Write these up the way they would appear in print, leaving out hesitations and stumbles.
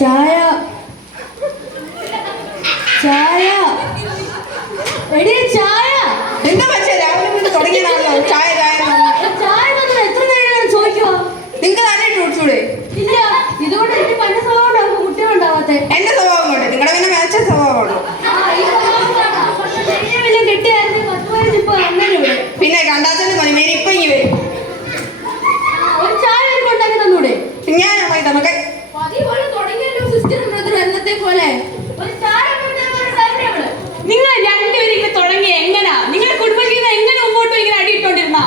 ചായ ചായ എടി ചായ എന്താ പക്ഷേ രാവിലെ മുതൽ തുടങ്ങിയതാണല്ലോ ചായ ചായ ചായ എത്ര നേരം ചോദിക്കുവാ? നിങ്ങൾക്ക് തന്നെ കുടിച്ചൂടെ? ഇല്ല, ഇതുകൊണ്ട് എനിക്ക് പണ്ട് സ്വഭാവം കുട്ടികളുണ്ടാവാത്തെ. എന്റെ സ്വഭാവം കൊണ്ട് നിങ്ങളുടെ പിന്നെ മേച്ച സ്വഭാവമാണോ? പിന്നെ കണ്ടാച്ചന് മതി മേരി ഇപ്പൊ ഇനി വരും. ഒരു ചായ ഉണ്ടാക്കി തന്നൂടെ? ഞാൻ നമുക്ക് നിങ്ങൾ രണ്ടുപേരും ഇങ്ങനെ തുടങ്ങി എങ്ങനാ നിങ്ങളുടെ കുടുംബജീവിതം എങ്ങനെ മുമ്പോട്ട് ഇങ്ങനെ അടിയിട്ടോണ്ടിരുന്ന?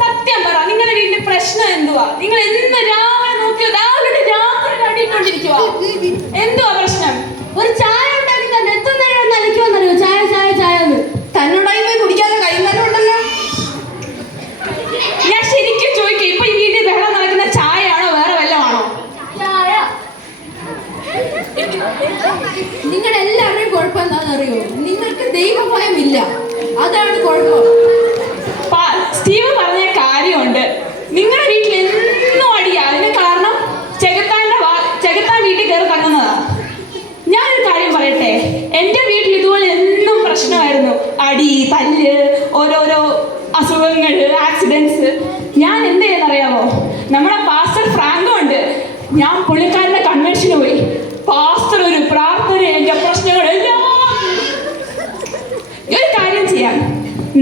സത്യം പറ, നിങ്ങളുടെ വീട്ടിലെ പ്രശ്നം എന്തുവാ? നിങ്ങൾ എന്ത് രാവിലെ നോക്കിയോ രാവിലെ അടിയിട്ടോണ്ടിരിക്കുവാ? എന്തുവാ പ്രശ്നം? ഒരു ചായ ഉണ്ടാക്കി തന്നെ എത്ര നേരം നനയ്ക്കുമെന്നറിയോ? ചായ ചായ ചായ തന്നുണ്ടായി പോയി കുടിക്കാതെ കഴിയുന്നവരും ഉണ്ടല്ലോ. ഞാൻ ശരിക്കും ചോദിക്കും, ഇപ്പൊ ഈ വീട്ടിൽ ബഹളം നടക്കുന്ന ചായയാണോ വേറെ വല്ലതാണോ? ചായ. നിങ്ങളുടെ എല്ലാവരുടെയും കുഴപ്പം എന്താണെന്നറിയോ? നിങ്ങൾക്ക് ദൈവഭയമില്ല, അതാണ് കുഴപ്പം. സ്റ്റീവ് പറഞ്ഞ കാര്യമുണ്ട്. നിങ്ങളുടെ വീട്ടിൽ എന്നും അടിയാ. അതിന് കാരണം ചെകുത്താൻ വീട്ടിൽ കയറി തങ്ങുന്നതാ. ഞാനൊരു കാര്യം പറയട്ടെ, എൻ്റെ വീട്ടിൽ ഇതുപോലെ എന്നും പ്രശ്നമായിരുന്നു. അടി, തല്ല്, ഓരോരോ അസുഖങ്ങൾ, ആക്സിഡൻസ്. ഞാൻ എന്ത് ചെയ്യുന്നറിയാമോ? നമ്മുടെ പാസ്റ്റർ ഫ്രാങ്കോ ഉണ്ട്. ഞാൻ പുള്ളിക്കാരൻ്റെ കൺവെൻഷന് പോയി. പാസ്റ്റർ ഒരു പ്രാർത്ഥന, എൻ്റെ പ്രശ്നങ്ങളെല്ലാം. ഒരു കാര്യം ചെയ്യാം,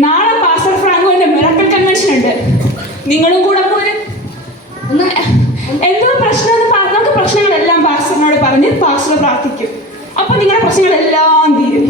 നാളെ പാസ്റ്റർ ഫ്രാങ്കോന്റെ മിറക്കിൾ കൺവെൻഷൻ ഉണ്ട്. നിങ്ങളും കൂടെ പോരും. എന്തോ പ്രശ്നം നമുക്ക് പ്രശ്നങ്ങളെല്ലാം പാസ്റ്ററിനോട് പറഞ്ഞ് പാസ്റ്റർ പ്രാർത്ഥിക്കും. അപ്പൊ നിങ്ങളുടെ പ്രശ്നങ്ങളെല്ലാം തീരും.